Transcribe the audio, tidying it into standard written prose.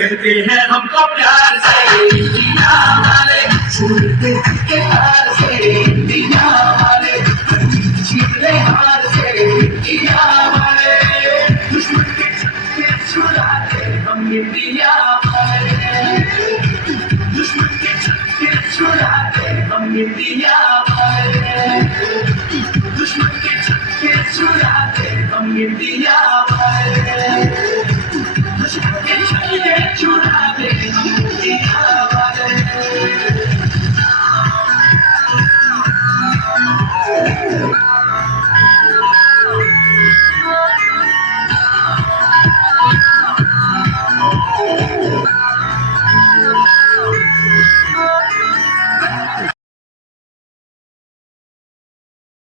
कहते हैं हमको प्यार से इंडिया वाले, छोड़ते के प्यार से इंडिया वाले, जीतने हार से इंडिया वाले, दुश्मन के छक्के छुड़ाते हम इंडिया वाले, दुश्मन के छक्के छुड़ाते हम इंडिया वाले, दुश्मन के छक्के छुड़ाते हम इंडिया वाले, दुश्मन के छक्के छुड़ाते